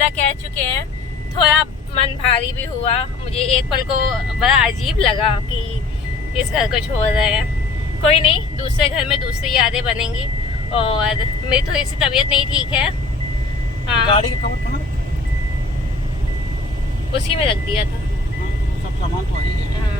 अलविदा कह चुके हैं। थोड़ा मन भारी भी हुआ, मुझे एक पल को बड़ा अजीब लगा कि इस घर को छोड़ रहे हैं। कोई नहीं, दूसरे घर में दूसरी यादें बनेंगी। और मेरी थोड़ी सी तबीयत नहीं ठीक है। हाँ, गाड़ी का कवर कहाँ? उसी में रख दिया था। सब सामान तो वही है। हाँ।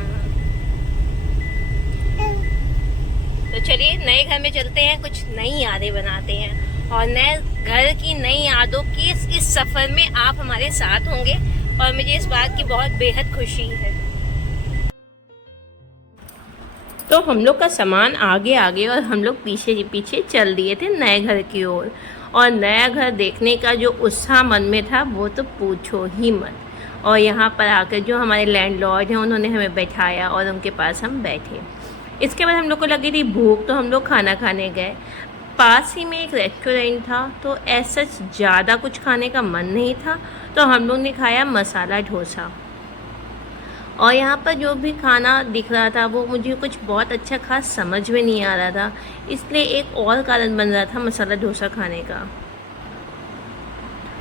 तो चलिए नए घर में चलते हैं, कुछ नई यादें बनाते हैं और नए घर की नई यादों की इस सफर में आप हमारे साथ होंगे और मुझे इस बात की बहुत बेहद खुशी है। तो हम लोग का सामान आगे आगे और हम लोग पीछे पीछे चल दिए थे नए घर की ओर। और नया घर देखने का जो उत्साह मन में था वो तो पूछो ही मत। और यहाँ पर आकर जो हमारे लैंडलॉर्ड हैं उन्होंने हमें बैठाया और उनके पास हम बैठे। इसके बाद हम लोग को लगी थी भूख, तो हम लोग खाना खाने गए। पास ही में एक रेस्टोरेंट था, तो ऐसा ज़्यादा कुछ खाने का मन नहीं था, तो हम लोग ने खाया मसाला डोसा। और यहाँ पर जो भी खाना दिख रहा था वो मुझे कुछ बहुत अच्छा खास समझ में नहीं आ रहा था, इसलिए एक और कारण बन रहा था मसाला डोसा खाने का।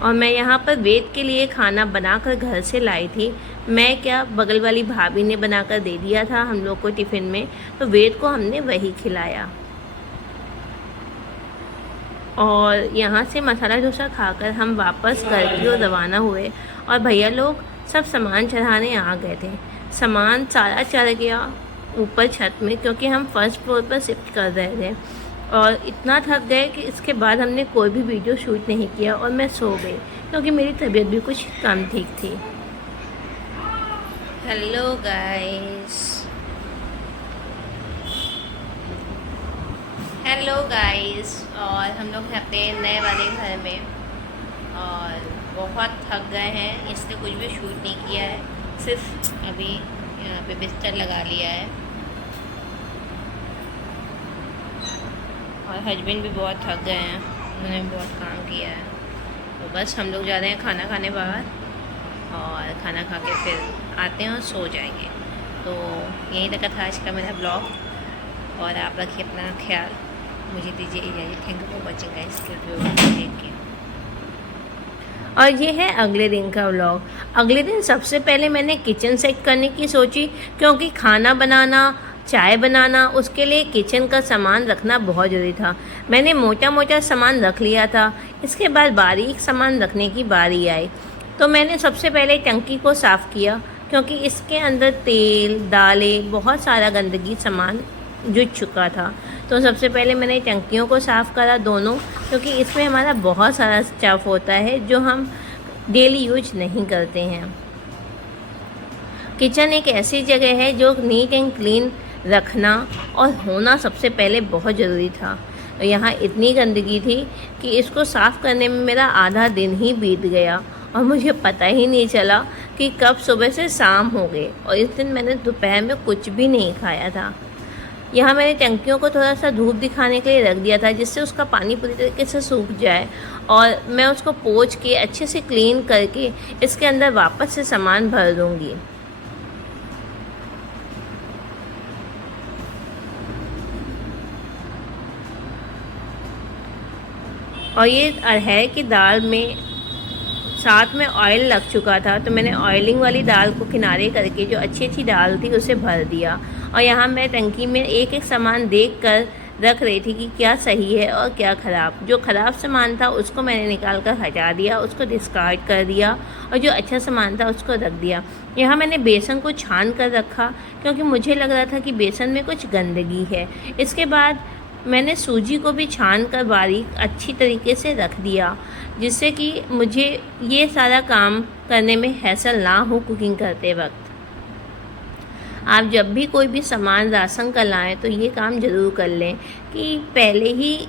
और मैं यहाँ पर वेद के लिए खाना बनाकर घर से लाई थी। मैं क्या, बगल वाली भाभी ने बनाकर दे दिया था हम लोग को टिफ़िन में, तो वेद को हमने वही खिलाया। और यहाँ से मसाला डोसा खाकर हम वापस घर की ओर रवाना हुए और भैया लोग सब सामान चढ़ाने आ गए थे। सामान सारा चढ़ गया ऊपर छत में, क्योंकि हम फर्स्ट फ्लोर पर शिफ्ट कर रहे थे। और इतना थक गए कि इसके बाद हमने कोई भी वीडियो शूट नहीं किया और मैं सो गई, क्योंकि मेरी तबीयत भी कुछ कम ठीक थी। हेलो गाइस, और हम लोग हैं अपने नए वाले घर में और बहुत थक गए हैं, इसलिए कुछ भी शूट नहीं किया है। सिर्फ अभी यहाँ पे बिस्तर लगा लिया है। और हस्बैंड भी बहुत थक गए हैं, उन्होंने भी बहुत काम किया है। तो बस हम लोग जा रहे हैं खाना खाने बाहर, और खाना खा के फिर आते हैं और सो जाएंगे। तो यहीं तक था आज का मेरा ब्लॉग, और आप रखिए अपना ख्याल। मुझे दीजिए इजाज़त। Thank you for watching guys. और ये है अगले दिन का व्लॉग। अगले दिन सबसे पहले मैंने किचन सेट करने की सोची, क्योंकि खाना बनाना, चाय बनाना, उसके लिए किचन का सामान रखना बहुत ज़रूरी था। मैंने मोटा मोटा सामान रख लिया था। इसके बाद बारीक सामान रखने की बारी आई, तो मैंने सबसे पहले टंकी को साफ़ किया, क्योंकि इसके अंदर तेल, दालें, बहुत सारा गंदगी सामान जुट चुका था। तो सबसे पहले मैंने टंकियों को साफ़ करा दोनों, क्योंकि इसमें हमारा बहुत सारा स्टफ़ होता है जो हम डेली यूज नहीं करते हैं। किचन एक ऐसी जगह है जो नीट एंड क्लीन रखना और होना सबसे पहले बहुत ज़रूरी था। यहाँ इतनी गंदगी थी कि इसको साफ़ करने में मेरा आधा दिन ही बीत गया और मुझे पता ही नहीं चला कि कब सुबह से शाम हो गए। और इस दिन मैंने दोपहर में कुछ भी नहीं खाया था। यहाँ मैंने टंकियों को थोड़ा सा धूप दिखाने के लिए रख दिया था, जिससे उसका पानी पूरी तरीके से सूख जाए, और मैं उसको पोंछ के अच्छे से क्लीन करके इसके अंदर वापस से सामान भर दूँगी। और ये अरहर की दाल में साथ में ऑयल लग चुका था, तो मैंने ऑयलिंग वाली दाल को किनारे करके जो अच्छी अच्छी दाल थी उसे भर दिया। और यहाँ मैं टंकी में एक एक सामान देख कर रख रही थी कि क्या सही है और क्या ख़राब। जो ख़राब सामान था उसको मैंने निकाल कर हटा दिया, उसको डिस्कार्ड कर दिया, और जो अच्छा सामान था उसको रख दिया। यहाँ मैंने बेसन को छान कर रखा, क्योंकि मुझे लग रहा था कि बेसन में कुछ गंदगी है। इसके बाद मैंने सूजी को भी छान कर बारीक अच्छी तरीके से रख दिया, जिससे कि मुझे ये सारा काम करने में हैसल ना हो कुकिंग करते वक्त। आप जब भी कोई भी सामान राशन का लाएँ तो ये काम ज़रूर कर लें कि पहले ही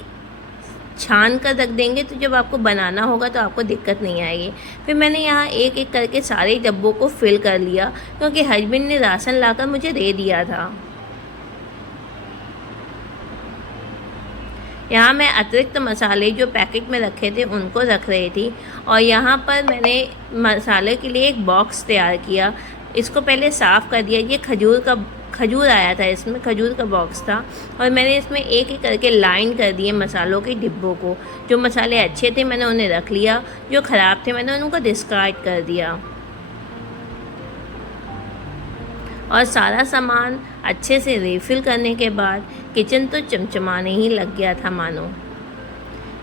छान कर रख देंगे, तो जब आपको बनाना होगा तो आपको दिक्कत नहीं आएगी। फिर मैंने यहाँ एक एक करके सारे डब्बों को फिल कर लिया, क्योंकि हस्बैंड ने राशन लाकर मुझे दे दिया था। यहाँ मैं अतिरिक्त मसाले जो पैकेट में रखे थे उनको रख रही थी। और यहाँ पर मैंने मसाले के लिए एक बॉक्स तैयार किया। इसको पहले साफ़ कर दिया। ये खजूर आया था, इसमें खजूर का बॉक्स था और मैंने इसमें एक एक करके लाइन कर दिए मसालों के डिब्बों को। जो मसाले अच्छे थे मैंने उन्हें रख लिया, जो ख़राब थे मैंने उनको डिस्कार्ड कर दिया। और सारा सामान अच्छे से रिफ़िल करने के बाद किचन तो चमचमाने ही लग गया था मानो।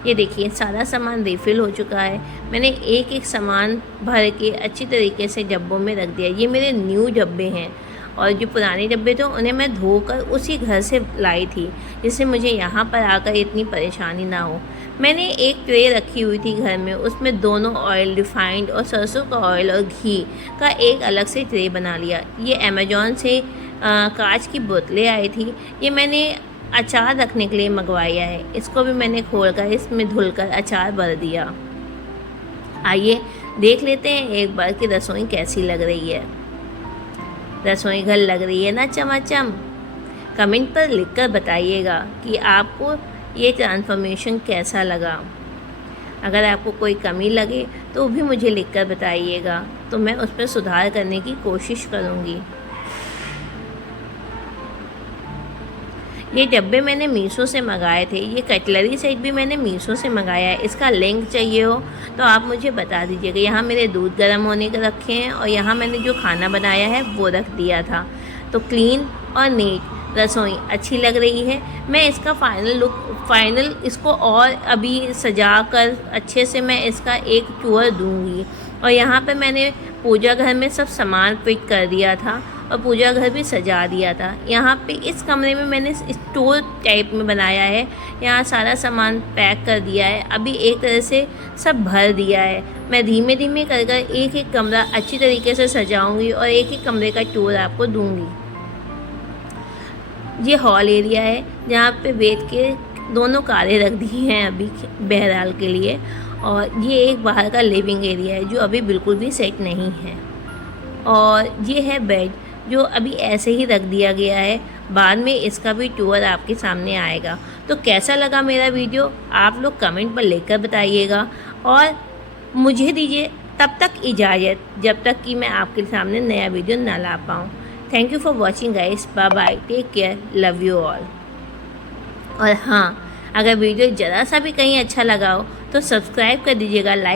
ये देखिए सारा सामान रिफ़िल हो चुका है। मैंने एक एक सामान भर के अच्छी तरीके से डब्बों में रख दिया। ये मेरे न्यू डब्बे हैं और जो पुराने डब्बे थे उन्हें मैं धोकर उसी घर से लाई थी, जिससे मुझे यहाँ पर आकर इतनी परेशानी ना हो। मैंने एक ट्रे रखी हुई थी घर में, उसमें दोनों ऑयल, रिफाइंड और सरसों का ऑयल और घी का एक अलग से ट्रे बना लिया। ये अमेज़ॉन से कांच की बोतलें आई थी, ये मैंने अचार रखने के लिए मंगवाया है। इसको भी मैंने खोलकर इसमें धुलकर अचार भर दिया। आइए देख लेते हैं एक बार कि रसोई कैसी लग रही है। रसोई घर लग रही है ना चमाचम? कमेंट पर लिखकर बताइएगा कि आपको ये ट्रांसफॉर्मेशन कैसा लगा। अगर आपको कोई कमी लगे तो भी मुझे लिखकर बताइएगा, तो मैं उस पर सुधार करने की कोशिश करूँगी। ये डब्बे मैंने मीशो से मंगाए थे। ये कटलरी सेट भी मैंने मीशो से मंगाया है। इसका लिंक चाहिए हो तो आप मुझे बता दीजिएगा। यहाँ मेरे दूध गर्म होने के रखे हैं और यहाँ मैंने जो खाना बनाया है वो रख दिया था। तो क्लीन और नीट रसोई अच्छी लग रही है। मैं इसका फाइनल इसको और अभी सजा कर अच्छे से मैं इसका एक टूर दूँगी। और यहाँ पे मैंने पूजा घर में सब सामान फिट कर दिया था और पूजा घर भी सजा दिया था। यहाँ पे इस कमरे में मैंने स्टोर टाइप में बनाया है। यहाँ सारा सामान पैक कर दिया है। अभी एक तरह से सब भर दिया है। मैं धीमे धीमे कर कर एक एक कमरा अच्छी तरीके से सजाऊंगी और एक एक कमरे का टूर आपको दूंगी। ये हॉल एरिया है जहाँ पे बैठ के दोनों कारें रख दी हैं अभी बहरहाल के लिए। और ये एक बाहर का लिविंग एरिया है जो अभी बिल्कुल भी सेट नहीं है। और ये है बेड जो अभी ऐसे ही रख दिया गया है। बाद में इसका भी टूर आपके सामने आएगा। तो कैसा लगा मेरा वीडियो आप लोग कमेंट पर लिखकर बताइएगा। और मुझे दीजिए तब तक इजाज़त जब तक कि मैं आपके सामने नया वीडियो ना ला पाऊँ। Thank you for watching guys. Bye bye, take care, love you all. और हाँ, अगर वीडियो ज़रा सा भी कहीं अच्छा लगा हो तो सब्सक्राइब कर दीजिएगा, लाइक